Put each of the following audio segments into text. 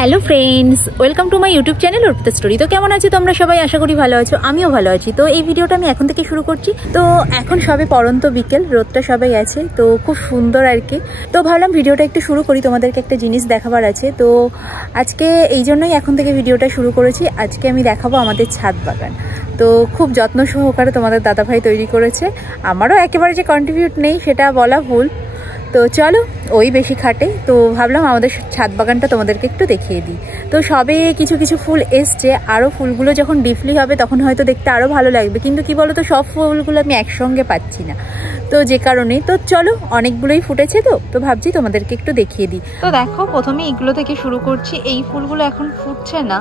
Hello friends, welcome to my YouTube channel Arpita story. তো কেমন আছো তোমরা সবাই? আশা করি ভালো আছো, আমিও ভালো আছি। তো এই ভিডিওটা আমি এখন থেকে শুরু করছি। তো এখন সবে পরন্ত বিকেল, রোদটা সবাই আছে, তো খুব সুন্দর আর কি। তো ভাবলাম ভিডিওটা একটু শুরু করি, তোমাদেরকে একটা জিনিস দেখাবার আছে। তো আজকে এই জন্যই এখন থেকে ভিডিওটা শুরু করেছি। আজকে আমি দেখাবো আমাদের ছাদ বাগান। তো খুব যত্ন সহকারে তোমাদের দাদাভাই তৈরি করেছে। আমারও একেবারে যে কন্ট্রিবিউট নেই সেটা বলা ভুল। তো চলো, ওই বেশি খাটে। তো ভাবলাম আমাদের ছাদ বাগানটা তোমাদেরকে একটু দেখিয়ে দিই। তো সবে কিছু কিছু ফুল এসছে, আরও ফুলগুলো যখন ডিপলি হবে তখন হয়তো দেখতে আরও ভালো লাগবে। কিন্তু কি বলো তো, সব ফুলগুলো আমি একসঙ্গে পাচ্ছি না, তো যে কারণে তো চলো, অনেকগুলোই ফুটেছে তো ভাবছি তোমাদেরকে একটু দেখিয়ে দিই। তো দেখো, প্রথমে এইগুলো থেকে শুরু করছি। এই ফুলগুলো এখন ফুটছে না।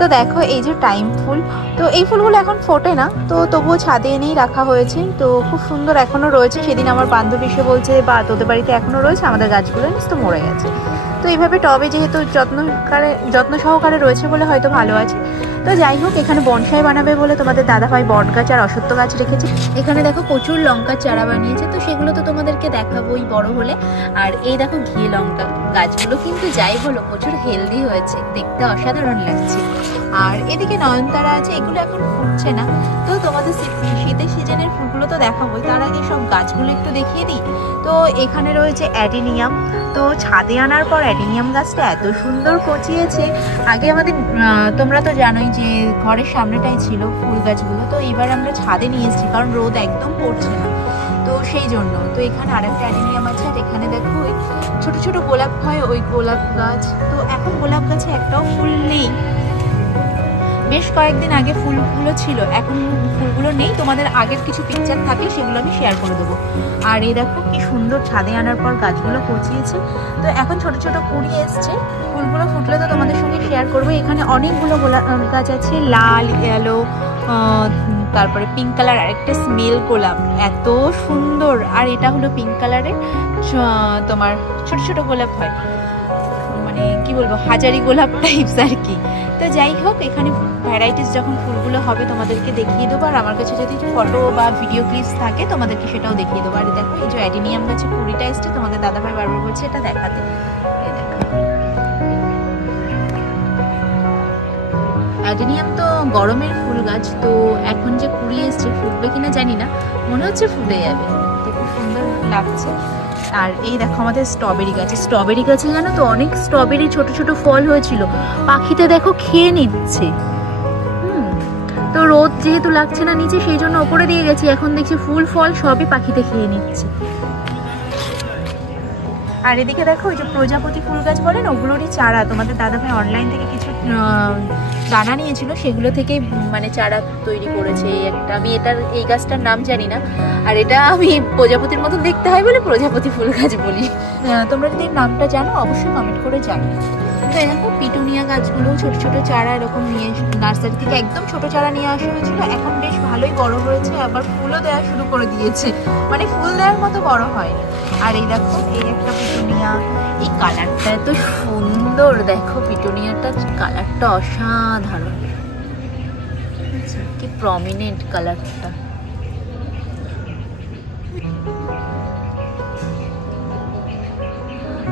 তো দেখো, এই যে টাইম ফুল, তো এই ফুলগুলো এখন ফোটে না, তো তবুও ছাদে এনেই রাখা হয়েছে। তো খুব সুন্দর এখনো রয়েছে। সেদিন আমার বান্ধবী এসে বলছে, বা তোদের বাড়িতে এখনো রয়েছে, আমাদের গাছগুলো জানিস তো মরে গেছে। তো এইভাবে টবে যেহেতু যত্ন সহকারে রয়েছে বলে হয়তো ভালো আছে। তো যাই হোক, এখানে বনসাই বানাবে বলে তোমাদের দাদাভাই বট গাছ আর অশ্বত্থ গাছ রেখেছে। এখানে দেখো প্রচুর লঙ্কার চারা বানিয়েছে, তো সেগুলো তো তোমাদেরকে দেখাবোই বড় হলে। আর এই দেখো ঘিয়ে লঙ্কা গাছগুলো কিন্তু যাই বলো প্রচুর হেলদি হয়েছে, দেখতে অসাধারণ লাগছে। আর এদিকে নয়নতারা আছে, এগুলো এখন ফুটছে না। তো তোমাদের শীতের সিজনের ফুলগুলো তো দেখাবোই, তার আগে সব গাছগুলো একটু দেখিয়ে দিই। তো এখানে রয়েছে অ্যাডিনিয়াম। তো ছাদে আনার পর অ্যাডিনিয়াম গাছটা এত সুন্দর কচিয়েছে। আগে আমাদের তোমরা তো জানোই যে ঘরের সামনেটাই ছিল ফুল গাছগুলো, তো এবার আমরা ছাদে নিয়ে এসেছি কারণ রোদ একদম পড়ছে না, তো সেই জন্য। তো এখানে আরেকটা অ্যাডিনিয়াম আছে। আর এখানে দেখো ওই ছোট ছোট গোলাপ হয়, ওই গোলাপ গাছ। তো এখন গোলাপ গাছে একটাও ফুল নেই। বেশ কয়েকদিন আগে ফুলগুলো ছিল, এখন ফুলগুলো নেই। তোমাদের আগের কিছু পিকচার থাকলে সেগুলো আমি শেয়ার করে দেবো। আর এই দেখো কি সুন্দর ছাদে আনার পর গাছগুলো কচিয়েছে। তো এখন ছোট ছোট কুড়ি এসছে, ফুলগুলো ফুটলে তো তোমাদের সঙ্গে শেয়ার করবো। এখানে অনেকগুলো গোলাপ গাছ আছে, লাল, ইয়েলো, তারপরে পিঙ্ক কালার, আরেকটা স্মেল গোলাপ, এত সুন্দর। আর এটা হলো পিঙ্ক কালারের তোমার ছোট ছোট গোলাপ হয়, মানে কি বলবো, হাজারি গোলাপ টাইপস আর কি। তো যাই হোক, এখানে ভ্যারাইটিস যখন ফুলগুলো হবে তোমাদেরকে দেখিয়ে দেবো। আর আমার কাছে যদি ফটো বা ভিডিও ক্লিপস থাকে তোমাদেরকে সেটাও দেখিয়ে দেবো। আর দেখো, এই যে অ্যাডিনিয়াম গাছে কুড়িটা এসছে, তোমাদের দাদাভাই বারবার বলছে এটা দেখাতে। অ্যাডিনিয়াম তো গরমের ফুল গাছ, তো এখন যে কুড়ি এসছে, ফুটবে কিনা জানি না, মনে হচ্ছে ফুটে যাবে। তো খুব সুন্দর লাগছে। আর এই দেখো আমাদের স্ট্রবেরি গাছে জানো তো অনেক স্ট্রবেরি ছোট ছোট ফল হয়েছিল, পাখিতে দেখো খেয়ে নিচ্ছে। তো রোদ যেহেতু লাগছে না নিচে, সেই জন্য ওপরে দিয়ে গেছি। এখন দেখছি ফুল ফল সবই পাখিতে খেয়ে নিচ্ছে। আর এদিকে দেখো, ওই যে প্রজাপতি ফুল গাছ বলেন, ওগুলোরই চারা তোমাদের দাদাভাই অনলাইন থেকে কিছু দানা নিয়েছিল, সেগুলো থেকেই মানে চারা তৈরি করেছে। একটা আমি এই গাছটার নাম জানি না, আর এটা আমি প্রজাপতির মতন দেখতে হয় বলে প্রজাপতি ফুল গাছ বলি। তোমরা যদি নামটা জানো অবশ্যই কমেন্ট করে জানিও। তো এরকম পিটুনিয়া গাছগুলো ছোট ছোট চারা এরকম নিয়ে নার্সারি থেকে একদম ছোট চারা নিয়ে আসা হয়েছিল। এখন বেশ ভালোই বড় হয়েছে, আবার ফুলও দেওয়া শুরু করে দিয়েছে, মানে ফুল দেওয়ার মতো বড় হয়। আর এই দেখো, এই একটা পিটুনিয়া, এই কালারটা এত সুন্দর, দেখো পিটুনিয়াটার কালারটা অসাধারণ, কি প্রমিনেন্ট কালারটা।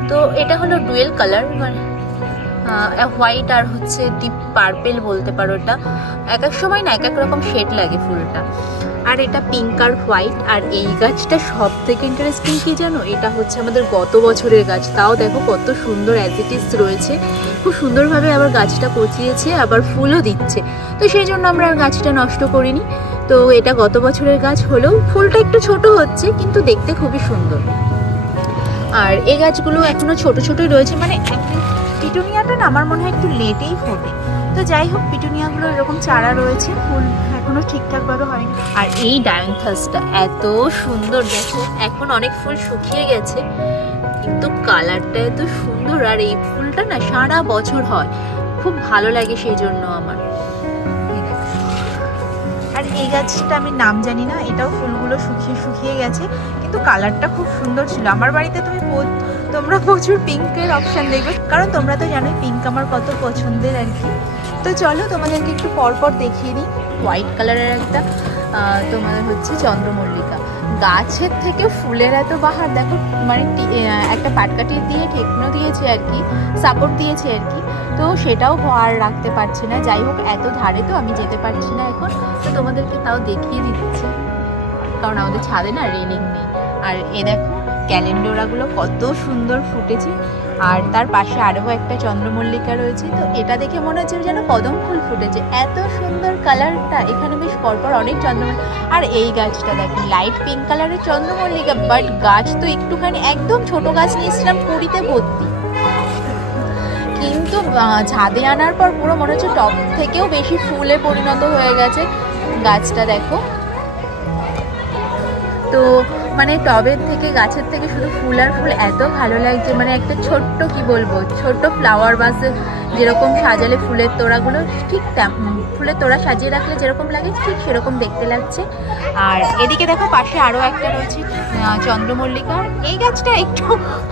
তো এটা হলো ডুয়েল কালার, মানে হোয়াইট আর হচ্ছে ডিপ পার্পেল বলতে পারো। এটা এক এক সময় না এক এক রকম শেড লাগে ফুলটা। আর এটা পিঙ্ক আর হোয়াইট। আর এই গাছটা সব থেকে ইন্টারেস্টিং কি জানো, এটা হচ্ছে আমাদের গত বছরের গাছ, তাও দেখো কত সুন্দর অ্যাজ ইট ইজ রয়েছে। খুব সুন্দরভাবে আবার গাছটা কচিয়েছে, আবার ফুলও দিচ্ছে। তো সেই জন্য আমরা আর গাছটা নষ্ট করিনি। তো এটা গত বছরের গাছ হলেও ফুলটা একটু ছোট হচ্ছে, কিন্তু দেখতে খুবই সুন্দর। আর এই গাছগুলো এখনো ছোট ছোটই রয়েছে, মানে পিটুনিয়াটা না আমার মনে হয় একটু লেটেই ফোটে। তো যাই হোক, পিটুনিয়াগুলো এরকম চারা রয়েছে, ফুল এখনো ঠিকঠাক ভাবে হয়নি। আর এই ডায়ান্থাসটা এত সুন্দর, দেখো এখন অনেক ফুল শুকিয়ে গেছে, কিন্তু কালারটা এত সুন্দর। আর এই ফুলটা না সারা বছর হয়, খুব ভালো লাগে সেই জন্য আমার। আর এই গাছটা আমি নাম জানি না, এটাও ফুলগুলো শুকিয়ে গেছে, কিন্তু কালারটা খুব সুন্দর ছিল। আমার বাড়িতে তোমরা প্রচুর পিঙ্কের অপশান দেখবে, কারণ তোমরা তো জানোই পিঙ্ক আমার কত পছন্দের আর কি। তো চলো তোমাদেরকে একটু পরপর দেখিয়ে দিই। হোয়াইট কালারের একটা তোমাদের হচ্ছে চন্দ্রমল্লিকা, গাছের থেকে ফুলের এত বাহার দেখো, মানে একটা পাটকাঠি দিয়ে ঠেকনো দিয়েছে আর কি, সাপোর্ট দিয়েছে আর কি। তো সেটাও আর রাখতে পারছি না। যাই হোক, এত ধারে তো আমি যেতে পারছি না এখন, তো তোমাদেরকে তাও দেখিয়ে দিচ্ছি, কারণ আমাদের ছাদে না রেলিং নেই। আর এ দেখো ক্যালেন্ডোরাগুলো কত সুন্দর ফুটেছে, আর তার পাশে আরও একটা চন্দ্রমল্লিকা রয়েছে। তো এটা দেখে মনে হচ্ছে যেন কদম ফুল ফুটেছে, এত সুন্দর কালারটা। এখানে বেশ পরপর অনেক চন্দ্রমল্লিকা। আর এই গাছটা দেখুন, লাইট পিঙ্ক কালারের চন্দ্রমল্লিকা, বাট গাছ তো একটুখানি একদম ছোট গাছ নিয়েছিলাম, কুড়িতে ভর্তি, কিন্তু ছাদে আনার পর পুরো মনে হচ্ছে টপ থেকেও বেশি ফুলে পরিণত হয়ে গেছে গাছটা। দেখো তো মানে টবের থেকে, গাছের থেকে শুধু ফুল আর ফুল, এত ভালো লাগছে। মানে একটা ছোট্ট, কি বলবো, ছোট্ট ফ্লাওয়ার বাসে যেরকম সাজালে ফুলের তোড়াগুলো ঠিক ফুলের তোড়া সাজিয়ে রাখলে যেরকম লাগে ঠিক সেরকম দেখতে লাগছে। আর এদিকে দেখো পাশে আরও একটা রয়েছে চন্দ্রমল্লিকার। এই গাছটা একটু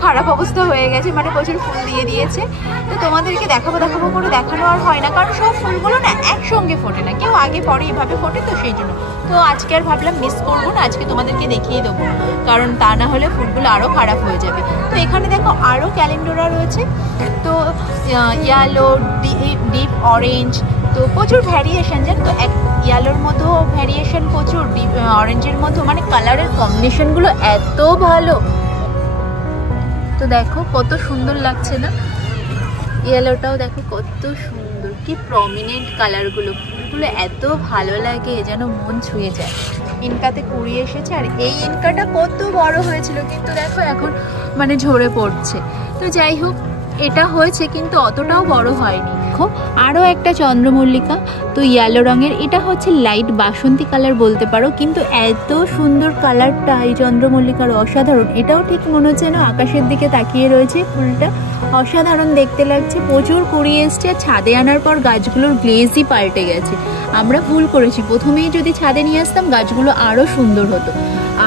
খারাপ অবস্থা হয়ে গেছে, মানে প্রচুর ফুল দিয়ে দিয়েছে। তো তোমাদেরকে দেখাবো করে দেখানো আর হয় না, কারণ সব ফুলগুলো না একসঙ্গে ফোটে না, কেউ আগে পরে এভাবে ফোটে, তো সেই জন্য। তো আজকে আর ভাবলাম মিস করবো না, আজকে তোমাদেরকে দেখিয়ে দেবো, কারণ তা না হলে ফুলগুলো আরও খারাপ হয়ে যাবে। তো এখানে দেখো আরও ক্যালেন্ডোরা রয়েছে, তো ইয়েলো, ডিপ অরেঞ্জ, তো প্রচুর ভ্যারিয়েশন, জানো তো, এক ইয়েলোর মধ্যেও ভ্যারিয়েশন প্রচুর, ডিপ অরেঞ্জের মধ্যেও, মানে কালারের কম্বিনেশনগুলো এত ভালো। তো দেখো কত সুন্দর লাগছে না, ইয়েলোটাও দেখো কত সুন্দর, কি প্রমিনেন্ট কালারগুলো, ফুলগুলো এত ভালো লাগে যেন মন ছুঁয়ে যায়। ইনকাতে কুড়িয়ে এসেছে, আর এই ইনকাটা কত বড় হয়েছিল, কিন্তু দেখো এখন মানে ঝরে পড়ছে। তো যাই হোক, এটা হয়েছে কিন্তু অতটাও বড় হয়নি। দেখো আরও একটা চন্দ্রমল্লিকা, তো ইয়েলো রঙের, এটা হচ্ছে লাইট বাসন্তী কালার বলতে পারো, কিন্তু এত সুন্দর কালারটা এই চন্দ্রমল্লিকার, অসাধারণ। এটাও ঠিক মনে হচ্ছে না আকাশের দিকে তাকিয়ে রয়েছে, ফুলটা অসাধারণ দেখতে লাগছে, প্রচুর কুড়িয়ে এসছে। ছাদে আনার পর গাছগুলোর গ্লেজই পাল্টে গেছে। আমরা ভুল করেছি, প্রথমেই যদি ছাদে নিয়ে আসতাম গাছগুলো আরও সুন্দর হতো।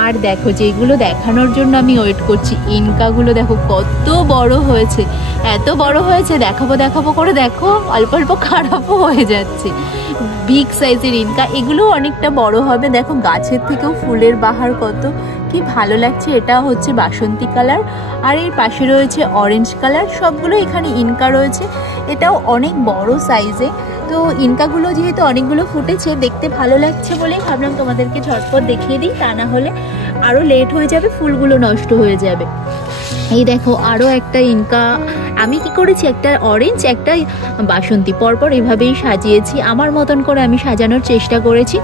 আর দেখো যেগুলো দেখানোর জন্য আমি ওয়েট করছি, ইনকাগুলো দেখো কত বড় হয়েছে, এত বড় হয়েছে, দেখাবো করে দেখো অল্প অল্প খারাপও হয়ে যাচ্ছে। বিগ সাইজের ইনকা, এগুলো অনেকটা বড় হবে। দেখো গাছের থেকেও ফুলের বাহার কত, কি ভালো লাগছে। এটা হচ্ছে বাসন্তী কালার, আর এর পাশে রয়েছে অরেঞ্জ কালার, সবগুলো এখানে ইনকা রয়েছে। এটাও অনেক বড় সাইজে। তো ইনকাগুলো যেহেতু অনেকগুলো ফুটেছে, দেখতে ভালো লাগছে বলেই ভাবলাম তোমাদেরকে ঝটপট দেখিয়ে দিই, তা না হলে আরও লেট হয়ে যাবে, ফুলগুলো নষ্ট হয়ে যাবে। এই দেখো আরও একটা ইনকা। আমি কি করেছি, একটা অরেঞ্জ একটা বাসন্তী পরপর এভাবেই সাজিয়েছি, আমার মতন করে আমি সাজানোর চেষ্টা করেছি।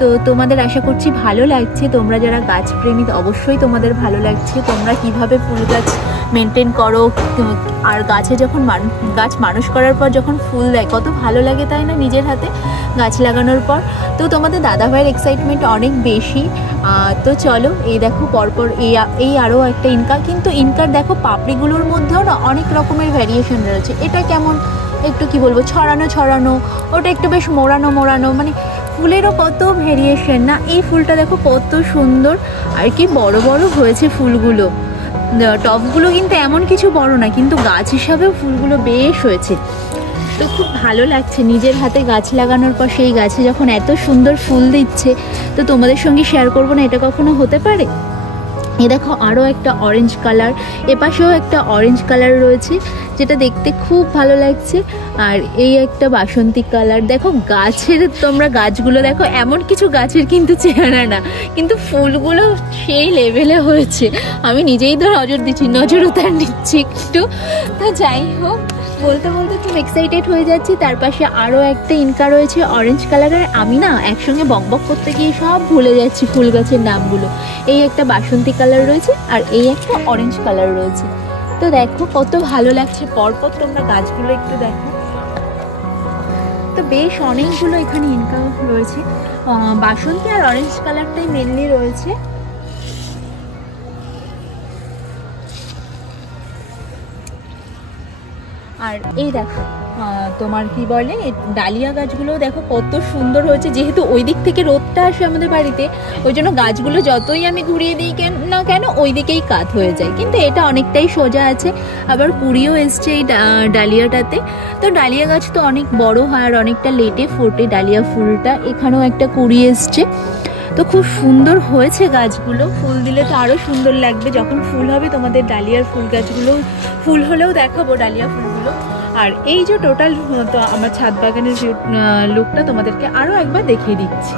তো তোমাদের আশা করছি ভালো লাগছে। তোমরা যারা গাছপ্রেমী অবশ্যই তোমাদের ভালো লাগছে। তোমরা কিভাবে ফুল গাছ মেনটেন করো, আর গাছে যখন গাছ মানুষ করার পর যখন ফুল দেয় কত ভালো লাগে, তাই না, নিজের হাতে গাছ লাগানোর পর। তো তোমাদের দাদাভাইয়ের এক্সাইটমেন্ট অনেক বেশি। তো চলো, এই দেখো পরপর এই আরও একটা ইনকা, কিন্তু ইনকার দেখো পাপড়িগুলোর মধ্যেও না অনেক রকমের ভ্যারিয়েশন রয়েছে। এটা কেমন একটু কি বলবো, ছড়ানো, ওটা একটু বেশ মোড়ানো, মানে ফুলেরও কত ভ্যারিয়েশন না। এই ফুলটা দেখো কত সুন্দর, আর কি বড় বড় হয়েছে ফুলগুলো। টবগুলো কিন্তু এমন কিছু বড় না, কিন্তু গাছ হিসাবেও ফুলগুলো বেশ হয়েছে। তো খুব ভালো লাগছে নিজের হাতে গাছ লাগানোর পর সেই গাছে যখন এত সুন্দর ফুল দিচ্ছে, তো তোমাদের সঙ্গে শেয়ার করবো না, এটা কখনো হতে পারে। এ দেখো আরও একটা অরেঞ্জ কালার, এপাশেও একটা অরেঞ্জ কালার রয়েছে, যেটা দেখতে খুব ভালো লাগছে। আর এই একটা বাসন্তী কালার। দেখো গাছের, তোমরা গাছগুলো দেখো, এমন কিছু গাছের কিন্তু চেহারা না, কিন্তু ফুলগুলো সেই লেভেলে হয়েছে। আমি নিজেই তো নজর উতার নিচ্ছি একটু। তো যাই হোক, বলতে খুব এক্সাইটেড হয়ে যাচ্ছি। তার পাশে আরও একটা ইনকা রয়েছে অরেঞ্জ কালারের। আমি না একসঙ্গে বকবক করতে গিয়ে সব ভুলে যাচ্ছি ফুল গাছের নামগুলো। এই একটা বাসন্তী কালার রয়েছে, আর এই একটা অরেঞ্জ কালার রয়েছে। তো দেখো কত ভালো লাগছে, পরপর তোমরা গাছগুলো একটু দেখো। তো বেশ অনেকগুলো এখানে ইনকা রয়েছে, বাসন্তী আর অরেঞ্জ কালারটাই মেনলি রয়েছে। আর এই দেখো তোমার কি বলে, ডালিয়া গাছগুলো দেখো কত সুন্দর হয়েছে। যেহেতু ওই দিক থেকে রোদটা আসে আমাদের বাড়িতে, ওই জন্য গাছগুলো যতই আমি ঘুরিয়ে দিই না কেন ওই দিকেই কাত হয়ে যায়, কিন্তু এটা অনেকটাই সোজা আছে। আবার কুড়িও এসছে এই ডালিয়াটাতে। তো ডালিয়া গাছ তো অনেক বড় হয় আর অনেকটা লেটে ফোটে ডালিয়া ফুলটা। এখানেও একটা কুড়ি এসছে। তো খুব সুন্দর হয়েছে গাছগুলো, ফুল দিলে তো আরও সুন্দর লাগবে। যখন ফুল হবে তোমাদের ডালিয়ার ফুল গাছগুলো, ফুল হলেও দেখাবো ডালিয়া ফুলগুলো। আর এই যে টোটাল তো আমার ছাদ বাগানের যে লুকটা তোমাদেরকে আরও একবার দেখিয়ে দিচ্ছি।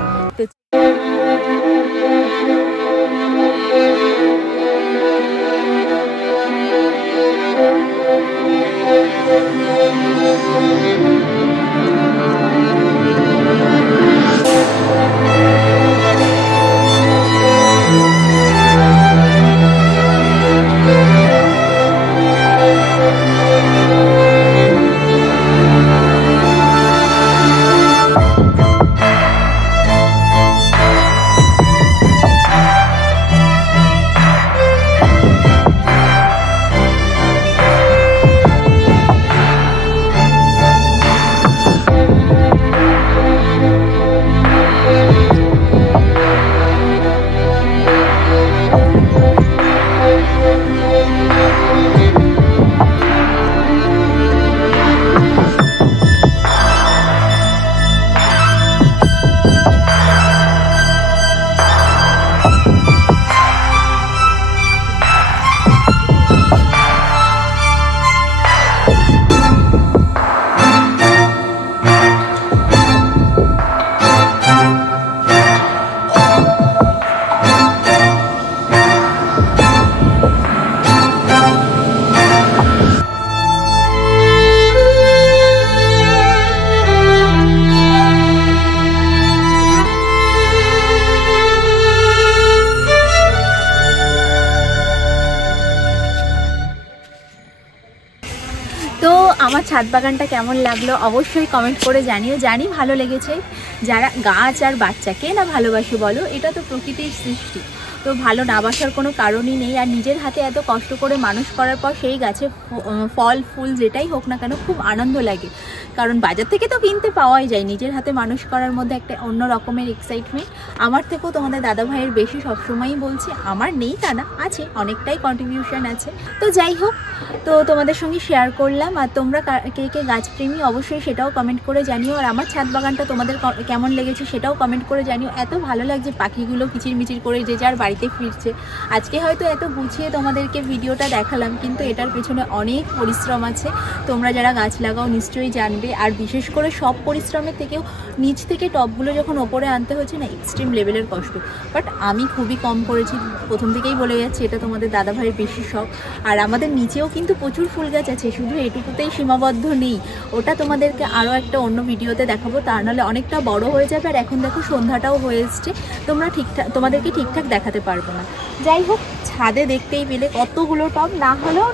তো আমার ছাদ বাগানটা কেমন লাগলো অবশ্যই কমেন্ট করে জানিও। জানি ভালো লেগেছে। যারা গাছ আর বাচ্চাকে না ভালোবাসে বলো, এটা তো প্রকৃতির সৃষ্টি, তো ভালো না বাসার কোনো কারণই নেই। আর নিজের হাতে এত কষ্ট করে মানুষ করার পর সেই গাছে ফল ফুল যেটাই হোক না কেন খুব আনন্দ লাগে, কারণ বাজার থেকে তো কিনতে পাওয়াই যায়। নিজের হাতে মানুষ করার মধ্যে একটা অন্য রকমের এক্সাইটমেন্ট। আমার থেকেও তোমাদের দাদা ভাইয়ের বেশি সবসময়ই বলছি, আমার নেই তা না, আছে, অনেকটাই কন্ট্রিবিউশন আছে। তো যাই হোক, তো তোমাদের সঙ্গে শেয়ার করলাম। আর তোমরা কে কে গাছপ্রেমী অবশ্যই সেটাও কমেন্ট করে জানিও। আর আমার ছাদ বাগানটা তোমাদের কেমন লেগেছে সেটাও কমেন্ট করে জানিও। এত ভালো লাগছে পাখিগুলো কিচিরমিচির করে যে যার বাড়িতে ফিরছে। আজকে হয়তো এত গুছিয়ে তোমাদেরকে ভিডিওটা দেখালাম, কিন্তু এটার পেছনে অনেক পরিশ্রম আছে। তোমরা যারা গাছ লাগাও নিশ্চয়ই জানবে। আর বিশেষ করে সব পরিশ্রমের থেকেও নিচ থেকে টবগুলো যখন ওপরে আনতে হচ্ছে না, এক্সট্রিম লেভেলের কষ্ট। বাট আমি খুবই কম করেছি, প্রথম থেকেই বলে যাচ্ছি, এটা তোমাদের দাদা ভাইয়ের বেশি শখ। আর আমাদের নিচেও কিন্তু প্রচুর ফুল গাছ আছে, শুধু এটুকুতেই সীমাবদ্ধ নেই। ওটা তোমাদেরকে আরও একটা অন্য ভিডিওতে দেখাবো, তা নাহলে অনেকটা বড় হয়ে যাবে। আর এখন দেখো সন্ধ্যাটাও হয়ে এসছে, তোমাদেরকে ঠিকঠাক দেখাতে পারবো না। যাই হোক, ছাদে দেখতেই পেলে কতগুলো টব, না হলেও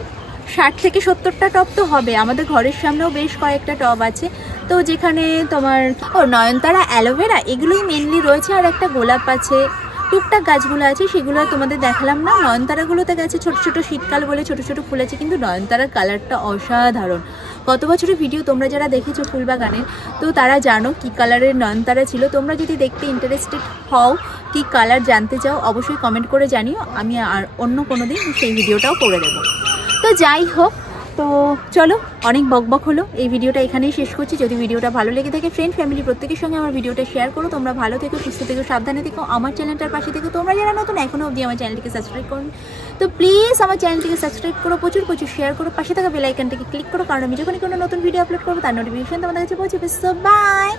60 থেকে 70টা টব তো হবে। আমাদের ঘরের সামনেও বেশ কয়েকটা টব আছে, তো যেখানে তোমার নয়নতারা, অ্যালোভেরা এগুলোই মেনলি রয়েছে। আর একটা গোলাপ আছে, টুকটাক গাছগুলো আছে, সেগুলো তোমাদের দেখালাম না। নয়নতারাগুলোতে গেছে ছোট ছোট, শীতকাল বলে ছোট ছোট ফুল আছে, কিন্তু নয়নতারার কালারটা অসাধারণ। গত বছরের ভিডিও তোমরা যারা দেখেছো ফুলবাগানের, তো তারা জানো কি কালারের নয়নতারা ছিল। তোমরা যদি দেখতে ইন্টারেস্টেড হও, কি কালার জানতে চাও, অবশ্যই কমেন্ট করে জানিও। আমি আর অন্য কোনো দিন সেই ভিডিওটাও করে দেবো। তো যাই হোক, তো চলো, অনেক বকবক হলো, এই ভিডিওটা এখানেই শেষ করছি। যদি ভিডিওটা ভালো লেগে থাকে, ফ্রেন্ড ফ্যামিলি প্রত্যেকের সঙ্গে আমার ভিডিওটা শেয়ার করো। তোমরা ভালো থেকো, সুস্থ থেকো, সাবধানে থেকো, আমার চ্যানেলটার পাশে থেকো। তোমরা যারা নতুন এখনও অবধি আমার চ্যানেলটিকে সাবস্ক্রাইব করো, তো প্লিজ আমার চ্যানেলটিকে সাবস্ক্রাইব করো, প্রচুর প্রচুর শেয়ার করো, পাশে থাকা বেল আইকনটিকে ক্লিক করো, কারণ আমি যখনই কোনো নতুন ভিডিও আপলোড করবো তার নোটিফিকেশন তোমাদের কাছে পৌঁছবে। So by.